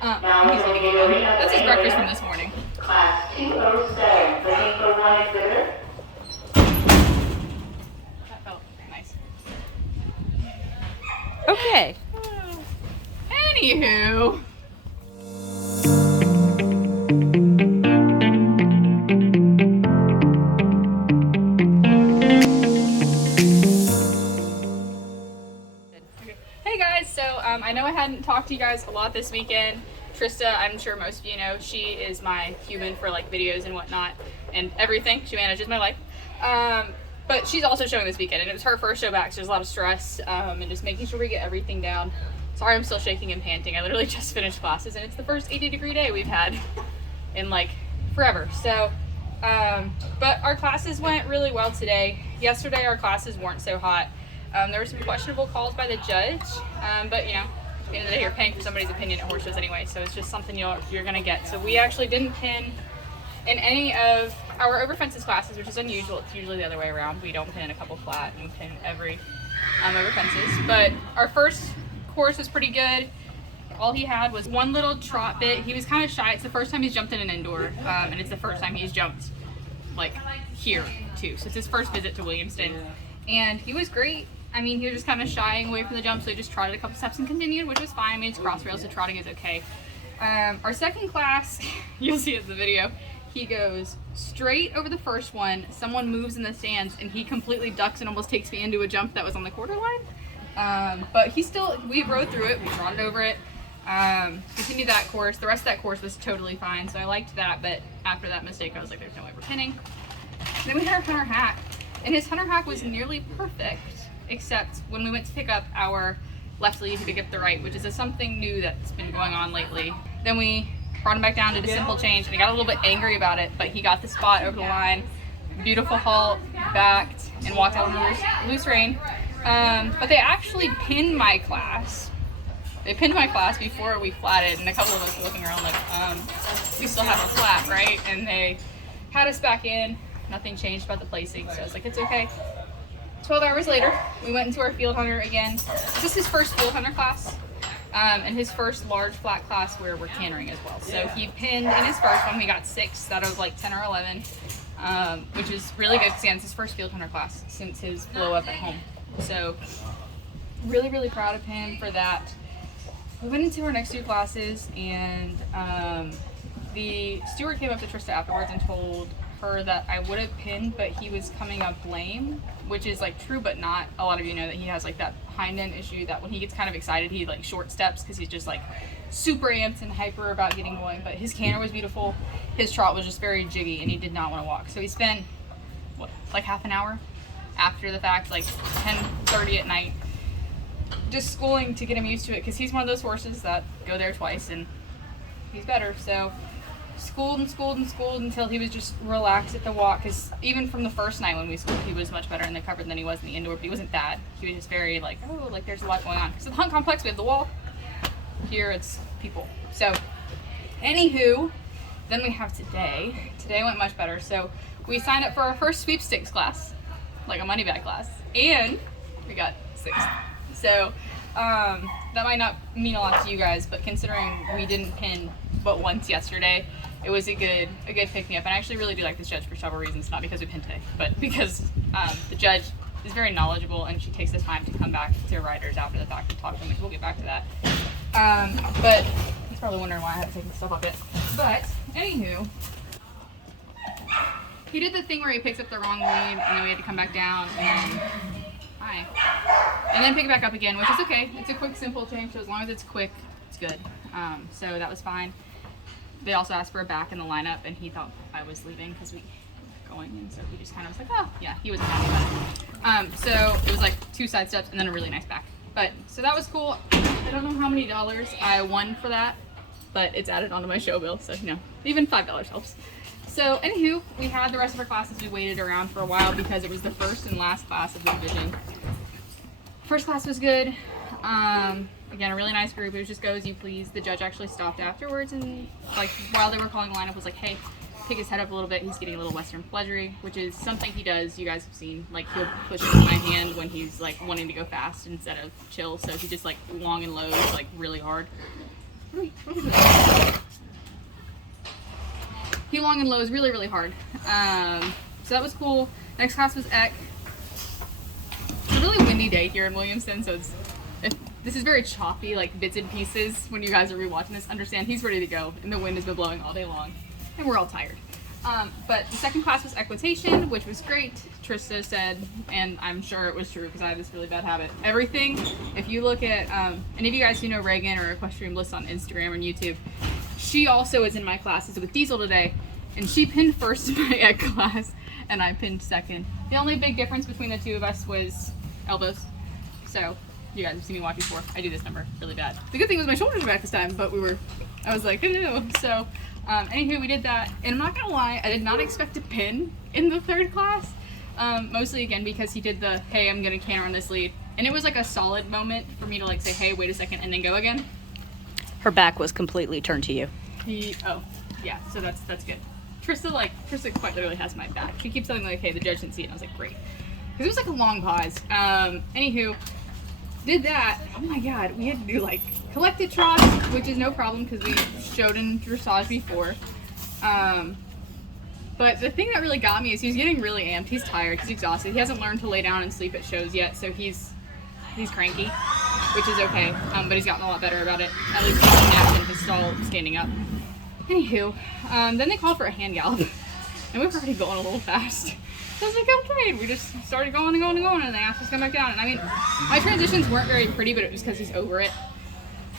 He's eating again. That's his breakfast from this morning. Class 207, looking for one exhibitor. That felt nice. Okay. Anywho. Hey guys, so I know I hadn't talked to you guys a lot this weekend. Trista, I'm sure most of you know, she is my human for like videos and whatnot and everything. She manages my life. But she's also showing this weekend, and it was her first show back, so there's a lot of stress and just making sure we get everything down. Sorry I'm still shaking and panting. I literally just finished classes, and it's the first 80-degree day we've had in like forever. So, but our classes went really well today. Yesterday our classes weren't so hot. There were some questionable calls by the judge, but you know, at the end of the day, you're paying for somebody's opinion at horse shows anyway, so it's just something you're gonna get. So we actually didn't pin in any of our over fences classes, which is unusual. It's usually the other way around. We don't pin a couple flat and we pin every over fences. But our first course was pretty good. All he had was one little trot bit. He was kind of shy. It's the first time he's jumped in an indoor, and it's the first time he's jumped like here too. So it's his first visit to Williamston, and he was great. I mean, he was just kind of shying away from the jump, so he just trotted a couple steps and continued, which was fine. I mean, it's cross rails, so trotting is okay. Our second class, you'll see it in the video, he goes straight over the first one, someone moves in the stands, and he completely ducks and almost takes me into a jump that was on the quarter line. But we rode through it, we trotted over it, continued that course. The rest of that course was totally fine, so I liked that, but after that mistake, I was like, there's no way we're pinning. Then we had our hunter hack, and his hunter hack was nearly perfect, except when we went to pick up our left lead to pick up the right, which is something new that's been going on lately. Then we brought him back down, did a simple change, and he got a little bit angry about it, but he got the spot over the line. Beautiful halt, backed, and walked out on loose rein. But they actually pinned my class. They pinned my class before we flatted, and a couple of us were looking around like, we still have a flat, right? And they had us back in. Nothing changed about the placing, so I was like, it's okay. 12 hours later, we went into our field hunter again. This is his first field hunter class, and his first large flat class where we're cantering as well. So he pinned in his first one. We got 6 out of like 10 or 11, which is really good because it's his first field hunter class since his blow up at home. So really, really proud of him for that. We went into our next 2 classes, and the steward came up to Trista afterwards and told her that I would have pinned, but he was coming up lame, which is like true but not. A lot of you know that he has like that hind end issue that when he gets kind of excited he like short steps because he's just like super amped and hyper about getting going. But his canter was beautiful, his trot was just very jiggy, and he did not want to walk. So he spent like half an hour after the fact, like 10:30 at night, just schooling to get him used to it, because he's one of those horses that go there twice and he's better. So schooled until he was just relaxed at the walk, because even from the first night when we schooled, he was much better in the cover than he was in the indoor, but he wasn't bad. He was just very like, oh, like there's a lot going on. Because at the hunt complex we have the wall, here it's people. So anywho, then we have today. Today went much better. So we signed up for our first sweepstakes class, like a money bag class, and we got 6th. So that might not mean a lot to you guys, but considering we didn't pin but once yesterday, it was a good pick-me-up. And I actually really do like this judge for several reasons, not because we pinned today, but because the judge is very knowledgeable, and she takes the time to come back to riders after the fact and talk to them, which we'll get back to that. But he's probably wondering why I haven't taken stuff off yet. But anywho, he did the thing where he picks up the wrong lead, and then we had to come back down and then pick it back up again, which is okay. It's a quick, simple change, so as long as it's quick, it's good. So that was fine. They also asked for a back in the lineup, and he thought I was leaving because we were going, and so he just kind of was like, oh, yeah, he wasn't happy about it. So it was like 2 side steps and then a really nice back. But, so that was cool. I don't know how many dollars I won for that, but it's added onto my show bill, so, you know, even $5 helps. So, anywho, we had the rest of our classes. We waited around for a while because it was the first and last class of the division. First class was good. Again, a really nice group. It was just go as you please. The judge actually stopped afterwards and, like, while they were calling the lineup, was like, hey, pick his head up a little bit. He's getting a little Western pleasury, which is something he does. You guys have seen. Like, he'll push into my hand when he's, like, wanting to go fast instead of chill. So he just, like, long and low, like, really hard. He long and low is really, really hard. So that was cool. Next class was Eck. It's a really windy day here in Williamston, so this is very choppy, like bits and pieces. When you guys are rewatching this, understand he's ready to go, and the wind has been blowing all day long, and we're all tired. But the second class was equitation, which was great. Trista said, and I'm sure it was true because I have this really bad habit. Everything, if you look at any of you guys who know Reagan or Equestrian Bliss on Instagram and YouTube, she also is in my classes with Diesel today, and she pinned first in my ed class, and I pinned second. The only big difference between the two of us was elbows. So you guys have seen me walk before. I do this number really bad. The good thing was my shoulders were back this time, but I was like, no. So anywho, we did that, and I'm not gonna lie, I did not expect to pin in the third class. Mostly again because he did the, hey, I'm gonna canter on this lead, and it was like a solid moment for me to like say, hey, wait a second, and then go again. Her back was completely turned to you. Oh yeah, so that's good. Trista quite literally has my back. She keeps telling me like, hey, the judge didn't see it, and I was like, great, because it was like a long pause. Anywho, did that. Oh my god, we had to do like collected trots, which is no problem because we showed in dressage before. But the thing that really got me is he's getting really amped. He's tired. He's exhausted. He hasn't learned to lay down and sleep at shows yet, so he's cranky, which is okay. But he's gotten a lot better about it. At least he's napped in his stall, standing up. Anywho, then they called for a hand gallop, and we were already going a little fast. So I was like, okay. We just started going and going and going, and they asked us to come back down. And I mean, my transitions weren't very pretty, but it was because he's over it.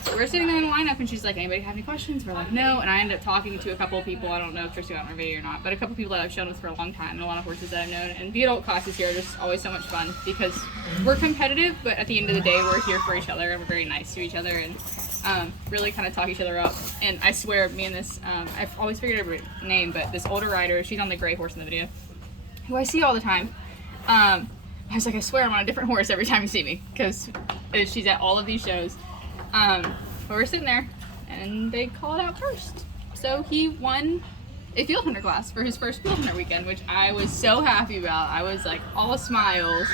So we're sitting there in the lineup, and she's like, anybody have any questions? We're like, no. And I ended up talking to a couple of people. I don't know if Tristan got my video or not, but a couple of people that I've shown with for a long time, and a lot of horses that I've known. And the adult classes here are just always so much fun because we're competitive, but at the end of the day, we're here for each other, and we're very nice to each other, and really kind of talk each other up. And I swear, me and this, I've always figured out her name, but this older rider, she's on the gray horse in the video, who I see all the time. I was like, I swear I'm on a different horse every time you see me, because she's at all of these shows. But we're sitting there, and they call it out first. So he won a field hunter class for his first field hunter weekend, which I was so happy about. I was like all smiles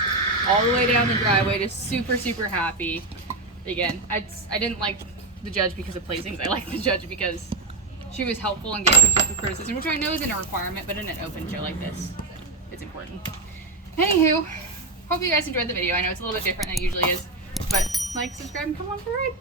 all the way down the driveway, just super, super happy. Again, I didn't like the judge because of placings. I liked the judge because she was helpful and gave constructive criticism, which I know isn't a requirement, but in an open show like this, it's important. Anywho, hope you guys enjoyed the video. I know it's a little bit different than it usually is, but like, subscribe, and come on for the ride.